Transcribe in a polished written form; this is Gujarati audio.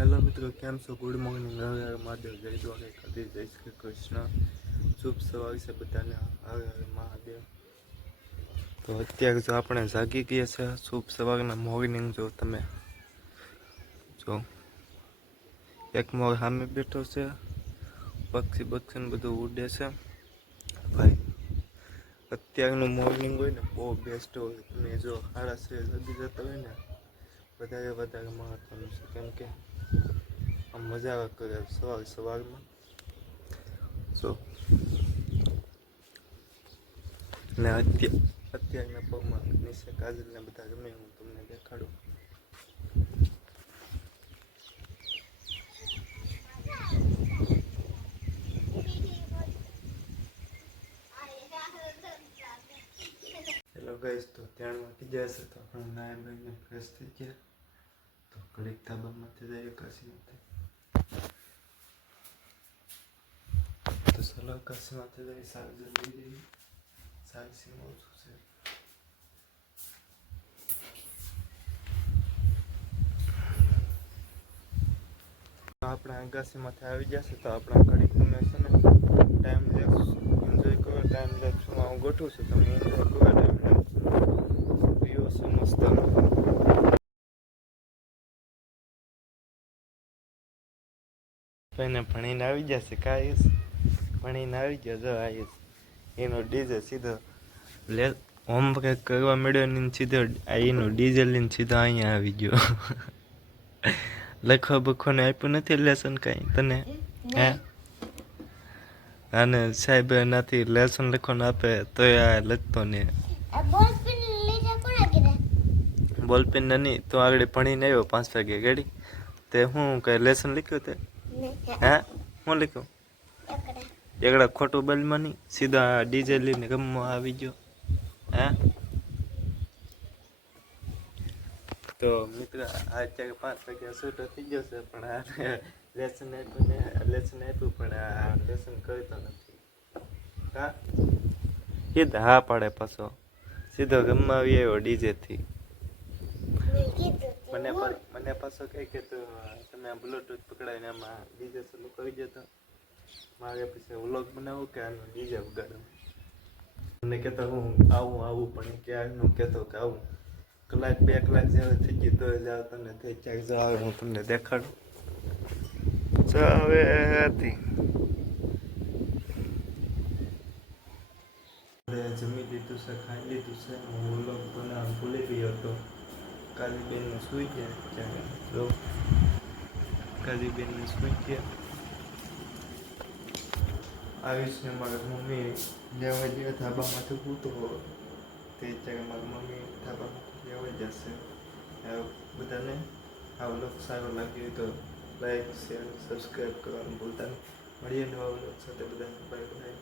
હેલો મિત્રો, કેમ છો? Good morning. હવે મહાદેવ, જય દ્વારકાધીશ, જય શ્રી કૃષ્ણ. શુભ સવાર છે બધાને. હવે મહાદેવ. તો અત્યારે જો આપણે જાગી ગયા છે. શુભ સવારના મોર્નિંગ. જો તમે જો એક મોર સામે બેઠો છે. પક્ષી બક્ષીને બધું ઉડે છે ભાઈ. અત્યારનું મોર્નિંગ હોય ને બહુ બેસ્ટ હોય. તમે જો 6:30 જાગી જતા હોય ને વધારે મહત્વનું છે. કેમ કે આમ મજા આવે કરે સવારમાં. જો ને અત્યારના પગમાં નીચે કાજલને બધા ગમે હું તમને દેખાડું. હેલો ગાઈસ, તો ધ્યાનમાં થઈ જશે તો આપણે નાય બહીને ફ્રેશ થઈ ગયા. તો ઘડીક ધાબામાંથી જઈએ કાશીમાંથી. તો ચલો કાશીમાંથી જઈએ. સારી જલ્દી જઈએ. સારી સીમ ઓછું છે. આપણે આગાસીમાંથી આવી જશે તો આપણે ઘડીક તમે છે ને ટાઈમ લેપ્સ એન્જોય કરો. ટાઈમ લેપ્સમાં હું ગોઠવું છું, તમે એન્જોય કરો. ટાઈમ લેપ્સ વ્યૂ છે મસ્ત. એને ભણીને આવી જશે. કાંઈ ભણીને આવી ગયો. જો આવીશ એનો ડીજે સીધો હોમવર્ક કરવા મળ્યો ને સીધો એનો ડીજે લઈને સીધો અહીંયા આવી ગયો. લખવા બખવાને આપ્યું નથી લેસન કાંઈ તને? હે? અને સાહેબ નથી લેસન લખવાનું આપે તો આ લખતો ને. બોલપેન નહીં તો આગળ ભણીને આવ્યો 5 વાગે ગાડી. તે હું કઈ લેસન લખ્યું તે? હે હું લખ્યું? એકડા ખોટું બોલમાં નહીં, સીધા ડીજે લઈને ગમવા આવી ગયો. હે તો મિત્ર અત્યારે 5 વાગ્યા છૂટો થઈ ગયો છે, પણ આ લેસન આપ્યું પણ આ લેસન કરતો નથી. હા સીધા હા પાડે પાછો. સીધો ગમવા આવી આવ્યો ડીજેથી. મને પાછો કઈ કે તમે બ્લૂટૂથ પકડાવીને એમાં ડીજે ચાલુ કરી દેતો. મારે પછી વ્લોગ બનાવું કે આનું ડીજે વગાડું. મને કહેતો હું આવું પણ ક્યારનું કહેતો કે આવું. કલાક 2 કલાક જેવું થઈ ગયું તો જાવ તમને થઈ ક્યાંક જો આવે હું તમને દેખાડું. હવે જમી લીધું છે, ખાઈ લીધું છે. હું વ્લોગ બનાવવાનું ભૂલી ગયો હતો. કાલીબેન સૂઈ ગયા ત્યારે જો કાલીબેન સૂઈ ગયા. આવીશને મારા મમ્મી લેવા ગયા ધાબામાંથી પૂતો તે ત્યારે મારી મમ્મી ધાબામાંથી લેવા જશે. બધાને આ વ્લોગ સારો લાગ્યો તો લાઈક શેર સબસ્ક્રાઈબ કરવાનું ભૂલતા નહીં. મળીએ નવા વ્લોગ સાથે. બધાને બાય બાય.